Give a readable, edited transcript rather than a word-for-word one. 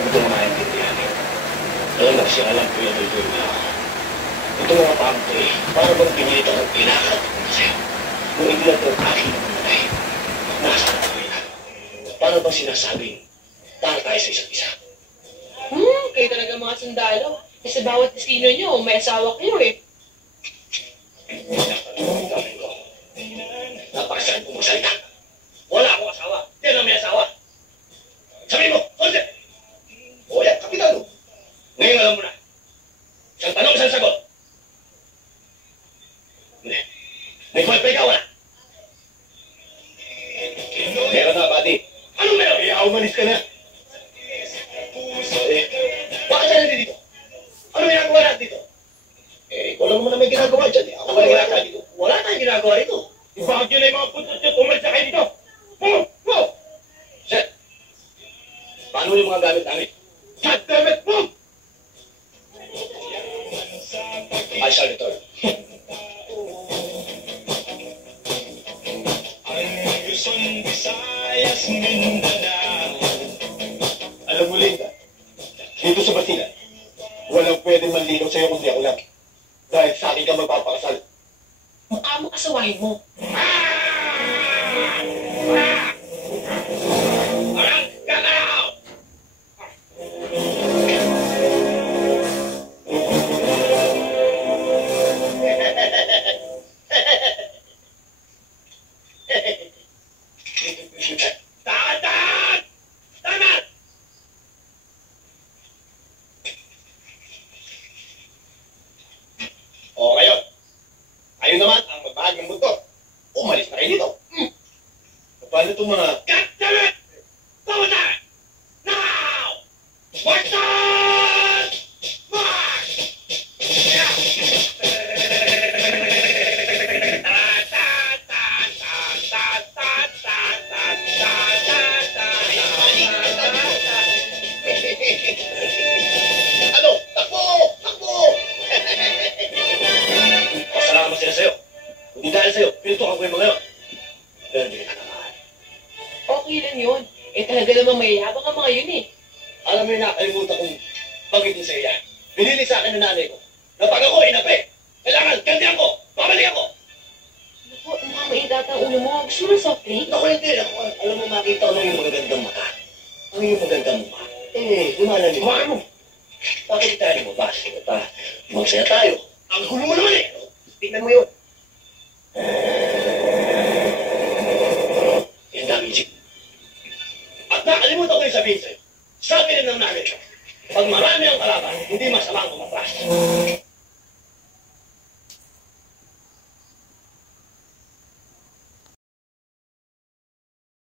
Hindi ko maintindihan eh. Alam na siya alam ko yung tuloy na ako. Ito mga pangko eh, para bang pinilit akong ilakad ko sa'yo. Kung hindi lang itong aking namunay, nasa na tayo yan. Para bang sinasabing, tara tayo sa isa't isa. Kayo talaga mga sundalo. Kasi bawat sino nyo, may asawa kayo eh. Napakasalamat ko. Napakasalamat ko magsalita. Wala akong asawa. Yan ang may asawa. Sabi mo, Jose! O yan, kapitano. Ngayon alam mo na. Isang tanong, isang sagot. May kwalpay ka, wala? Meron na, buddy. Anong meron? Umalis ka na. Bakit ka na dito? Ano ginagawa natin dito? Ikaw lang naman na may ginagawa dyan. Ako wala ginagawa dito. Wala tayong ginagawa dito. Bakit yun ay mga puntos nyo? Umalis na kayo dito. Sir, paano yung mga gamit namin? God damn it, move! I shall return. Alam mo, Linda, dito sa Basilan, walang pwedeng manlinaw sa'yo kundi ako lang. Dahil sa akin ka magpapakasal. Mukha mo asawahin mo. O kayo, kayo naman ang magbahag ng motor. Umalis na kayo dito. Paano itong mga... God damn it! Go there! Now! Watch out! March! Ano? Takbo! Takbo! Pasalamat sila sa'yo. Hindi dahil sa'yo, pinutukan ko yung mga yun. Pero hindi ka naman. Okay lang yun. Talaga namang mayayabang ang mga yun eh. Alam mo yung nakalimutan kong banggitin sa'yo yan. Binili sa akin ng nanay ko. Napag ako, inape. Kailangan, gantihan ko. Babalik ako. Naku, mukha maigat ang ulo mo. Gusto mo ng soft drink? Ako hindi. Ako, alam mo, makita ko lang yung magagandang mata. Ang yung magandang mukha. Lumalan mo. Bakit mo? Bakit tayo lumabas? Magsaya tayo. Ang gulo mo naman eh. Tingnan mo yun. Yan dami, Jig. At nakalimutan ko yung sabihin sa'yo. Sabi rin ng nanay ko, pag marami ang kalaban, hindi masama ang umatras.